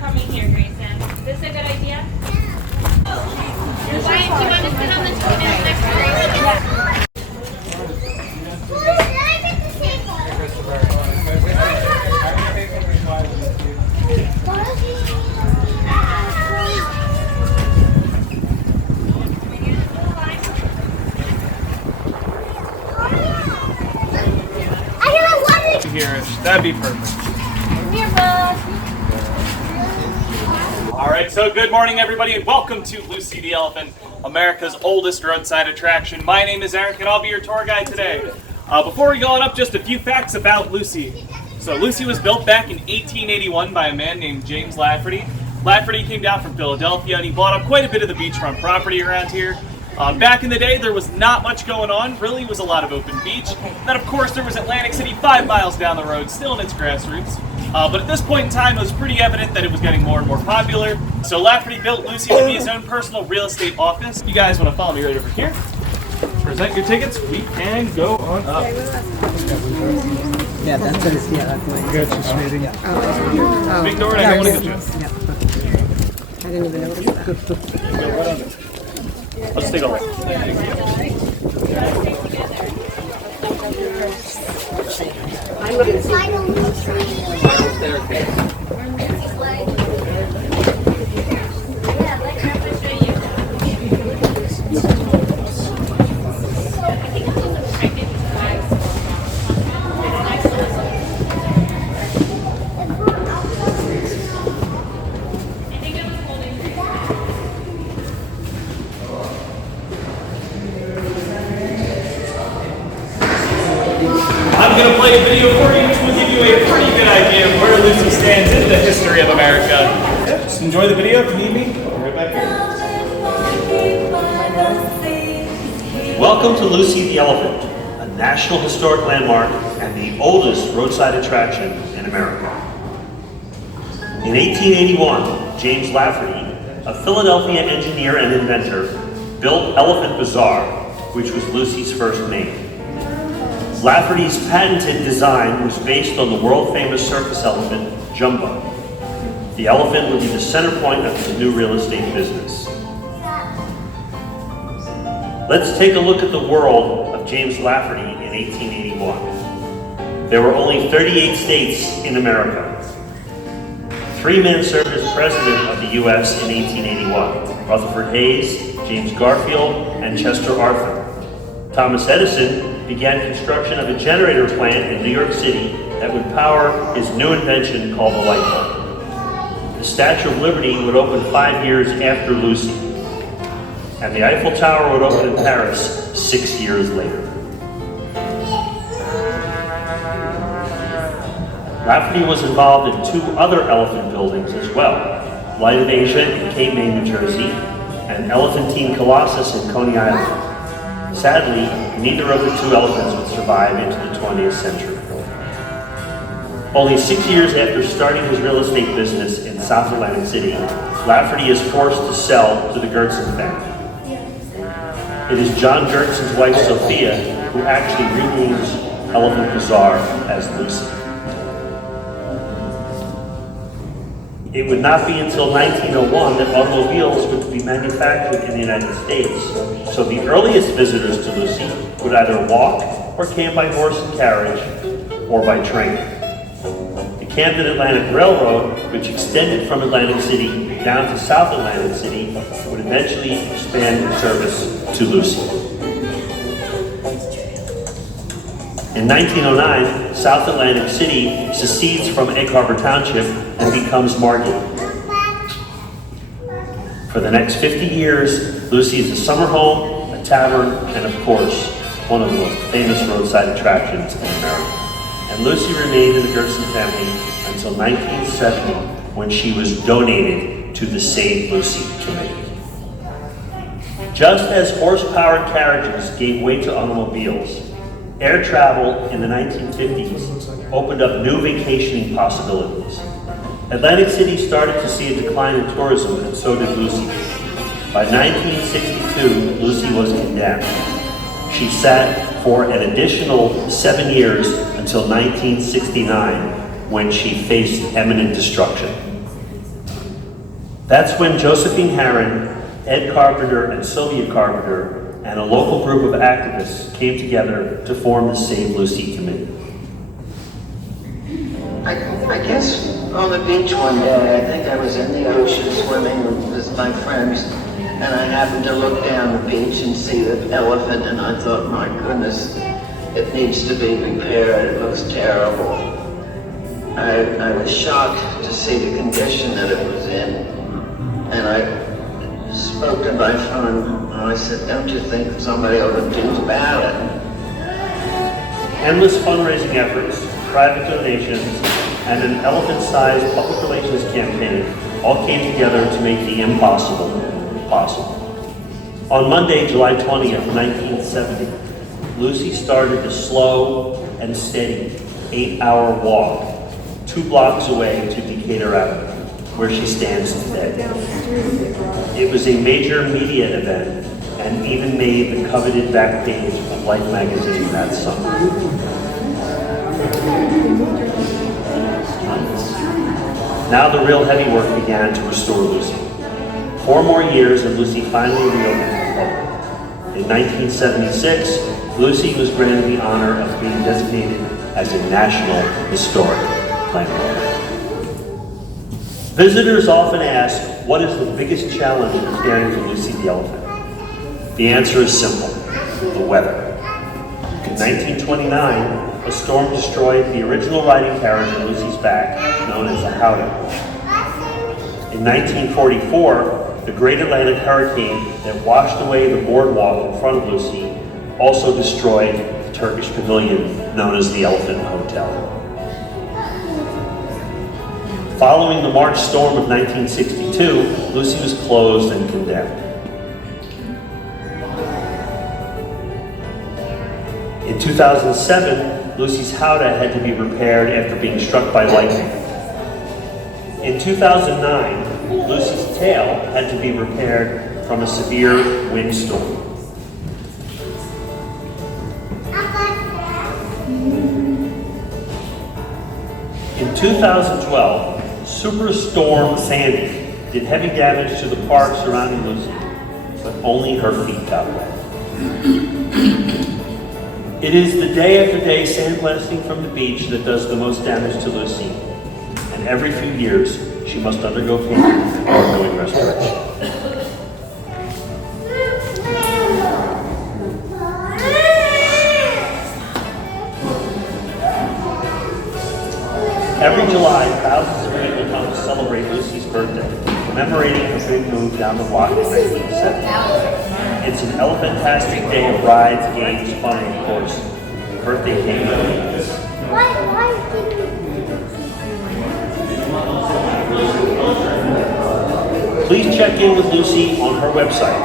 coming here, Grayson. Is this a good idea? Why do you want to sit on the toilet next to Grayson? Yeah. Here, that'd be perfect. Alright, so good morning everybody and welcome to Lucy the Elephant, America's oldest roadside attraction. My name is Eric and I'll be your tour guide today. Before we go on up, just a few facts about Lucy. So Lucy was built back in 1881 by a man named James Lafferty. Lafferty came down from Philadelphia and he bought up quite a bit of the beachfront property around here. Back in the day, there was not much going on. Really, it was a lot of open beach. Then, of course, there was Atlantic City 5 miles down the road, still in its grassroots. But at this point in time, it was pretty evident that it was getting more and more popular. So Lafferty built Lucy to be his own personal real estate office. You guys want to follow me right over here? Present your tickets. We can go on up. Yeah, that's what that's mine. Good, just waiting. Oh. Big door, and I don't want to get you. I didn't even notice that. I'll just take a look. I'm going to play a video for you which will give you a pretty good idea of where Lucy stands in the history of America. Just enjoy the video if you need me. I'll be right back here. Welcome to Lucy the Elephant, a National Historic Landmark and the oldest roadside attraction in America. In 1881, James Lafferty, a Philadelphia engineer and inventor, built Elephant Bazaar, which was Lucy's first name. Lafferty's patented design was based on the world-famous circus elephant, Jumbo. The elephant would be the center point of his new real estate business. Let's take a look at the world of James Lafferty in 1881. There were only 38 states in America. 3 men served as president of the U.S. in 1881. Rutherford Hayes, James Garfield, and Chester Arthur. Thomas Edison began construction of a generator plant in New York City that would power his new invention called the light bulb. The Statue of Liberty would open 5 years after Lucy, and the Eiffel Tower would open in Paris 6 years later. Lafferty was involved in 2 other elephant buildings as well, Light of Asia in Cape May, New Jersey, and Elephantine Colossus in Coney Island. Sadly, neither of the 2 elephants would survive into the 20th century. Only 6 years after starting his real estate business in South Atlantic City, Lafferty is forced to sell to the Gertsen family. It is John Gertsen's wife, Sophia, who actually renames Elephant Bazaar as Lucy. It would not be until 1901 that automobiles would be manufactured in the United States, so the earliest visitors to Lucy would either walk or camp by horse and carriage or by train. The Camden Atlantic Railroad, which extended from Atlantic City down to South Atlantic City, would eventually expand its service to Lucy. In 1909, South Atlantic City secedes from Egg Harbor Township and becomes Margate. For the next 50 years, Lucy is a summer home, a tavern, and of course, one of the most famous roadside attractions in America. And Lucy remained in the Gertsen family until 1970, when she was donated to the Save Lucy Committee. Just as horse-powered carriages gave way to automobiles, air travel in the 1950s opened up new vacationing possibilities. Atlantic City started to see a decline in tourism, and so did Lucy. By 1962, Lucy was condemned. She sat for an additional 7 years until 1969, when she faced imminent destruction. That's when Josephine Herron, Ed Carpenter, and Sylvia Carpenter, and a local group of activists came together to form the Save Lucy Committee. I guess on the beach one day, I think I was in the ocean swimming with my friends, and I happened to look down the beach and see the elephant, and I thought, my goodness, it needs to be repaired, it looks terrible. I was shocked to see the condition that it was in, and I spoke to my friend, and I said, don't you think somebody ought to do about it? Endless fundraising efforts, private donations, and an elephant-sized public relations campaign all came together to make the impossible possible. On Monday, July 20th, 1970, Lucy started a slow and steady 8-hour walk 2 blocks away to Decatur Avenue, where she stands today. It was a major media event and even made the coveted back page of Life magazine that summer. Now the real heavy work began to restore Lucy. 4 more years and Lucy finally reopened to the public. In 1976, Lucy was granted the honor of being designated as a National Historic Landmark. Visitors often ask, what is the biggest challenge in caring for Lucy the elephant? The answer is simple: the weather. In 1929, a storm destroyed the original riding carriage on Lucy's back, known as the Howdah. In 1944, the Great Atlantic Hurricane that washed away the boardwalk in front of Lucy also destroyed the Turkish pavilion known as the Elephant Hotel. Following the March storm of 1962, Lucy was closed and condemned. In 2007, Lucy's Howdah had to be repaired after being struck by lightning. In 2009, Lucy's tail had to be repaired from a severe windstorm. In 2012, Superstorm Sandy did heavy damage to the park surrounding Lucy, but only her feet got wet. It is the day after day sandblasting from the beach that does the most damage to Lucy, and every few years she must undergo painting or ongoing restoration. Every July, thousands of people come to celebrate Lucy's birthday, commemorating her big move down the block in 1970. It's an elephant-tastic day of rides, games, fun, and of course, birthday cake. Please check in with Lucy on her website.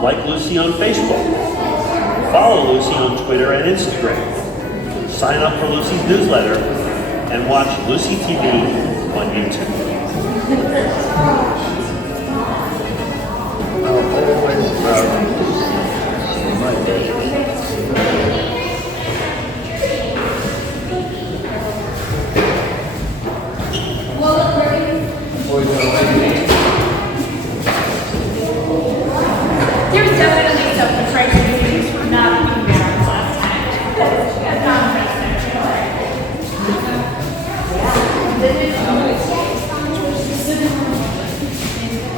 Like Lucy on Facebook. Follow Lucy on Twitter and Instagram. Sign up for Lucy's newsletter and watch Lucy TV on YouTube. There's definitely some frustrations from not being there last time.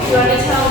You want to tell?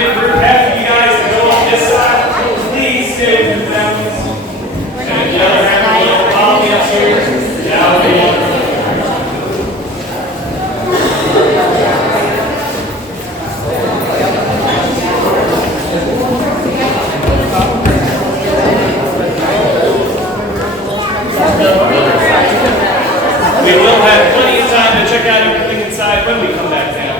big group after you guys go on this side. Please stay with your families. And the other half of the follow me upstairs. Down the We will have plenty of time to check out everything inside when we come back down.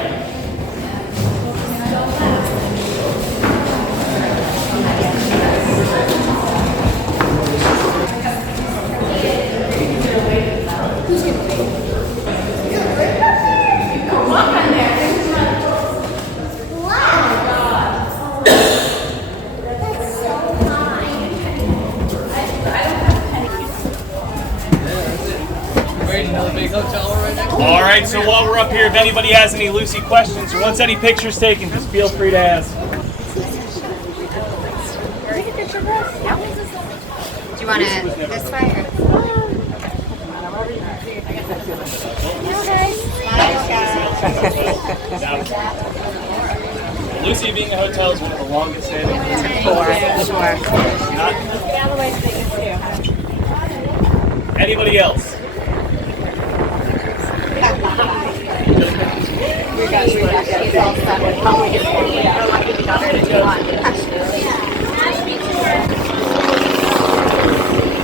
All right, so while we're up here, if anybody has any Lucy questions or wants any pictures taken, just feel free to ask. Do you want it this way or? Lucy being a hotel is one of the longest standing. Anybody else? Do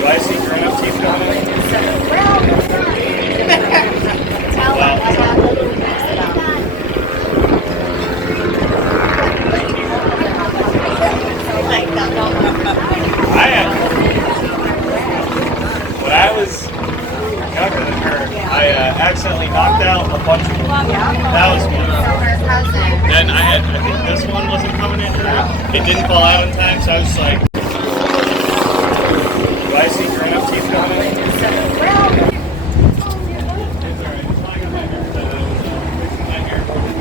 I see grown-up teeth coming in? When I was younger than her, I accidentally knocked out a bunch of them. That was one. Then I think this one wasn't coming in. It didn't fall out in time, so I was just like, do I see grown-up teeth coming in?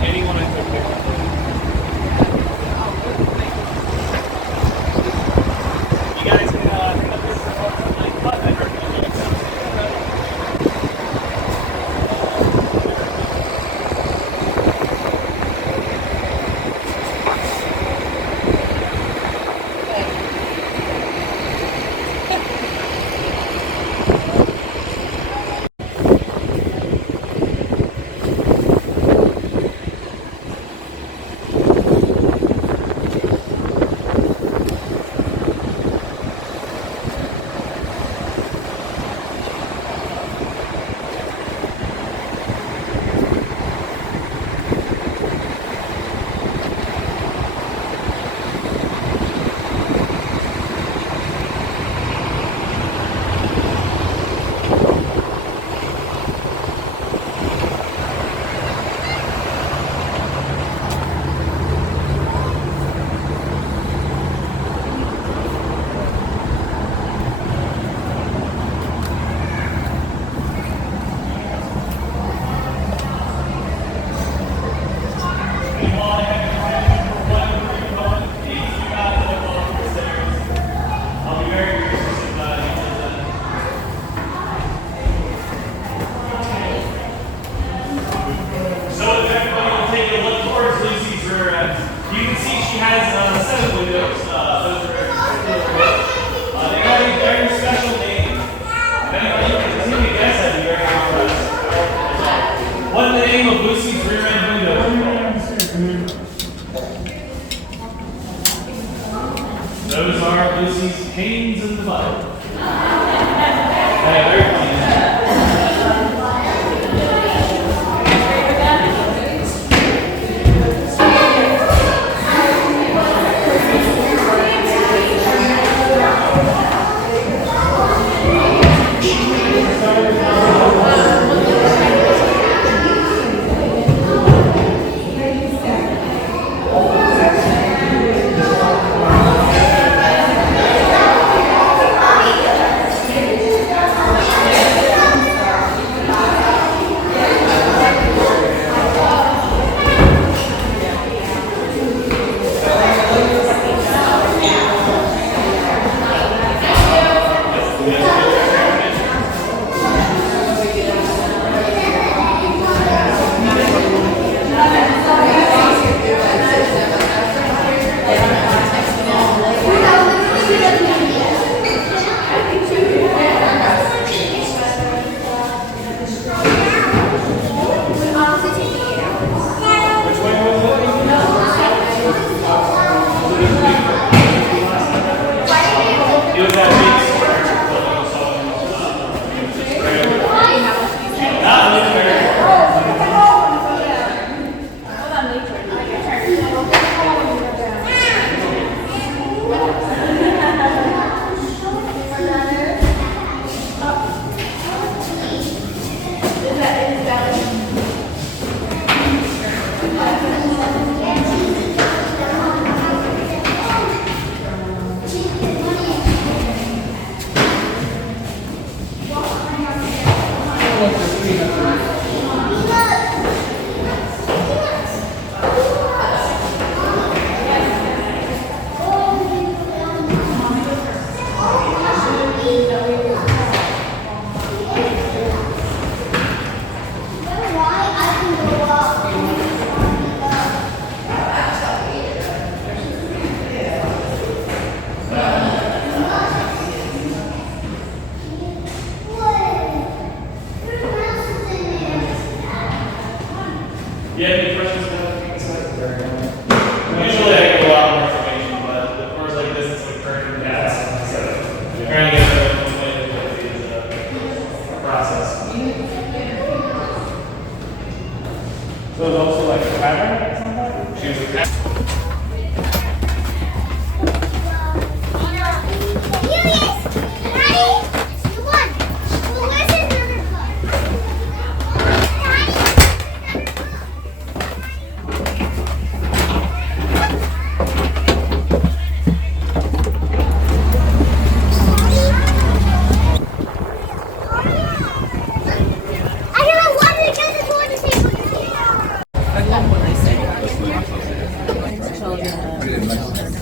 Anyone I took pictures of. You guys can Those are Lucy's pains in the butt. Hey, very funny.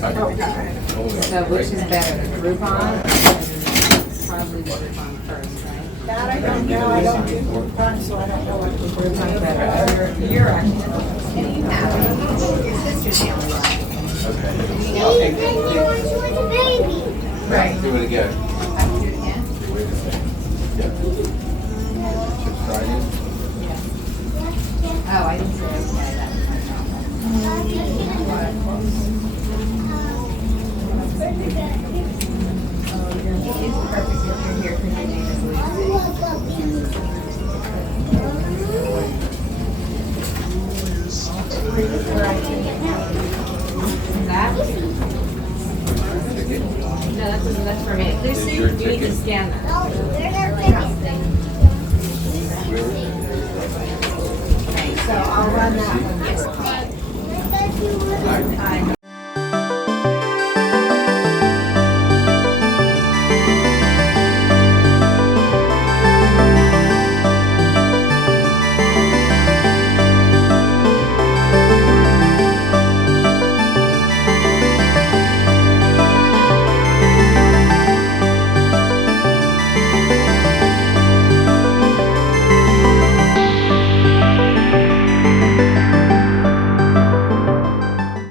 So which is better, the Groupon? Probably the Groupon first, right? That I don't know. I don't do Groupon, so I don't know what the Groupon better. You're actually. Your sister's the only one. Right. Do it again. Do it again? Oh, I didn't say okay. That's my It is perfect if you're here because your name is That? No, that's for me. Lucy, you need to scan that. Okay, so I'll run that one. Yes. I know.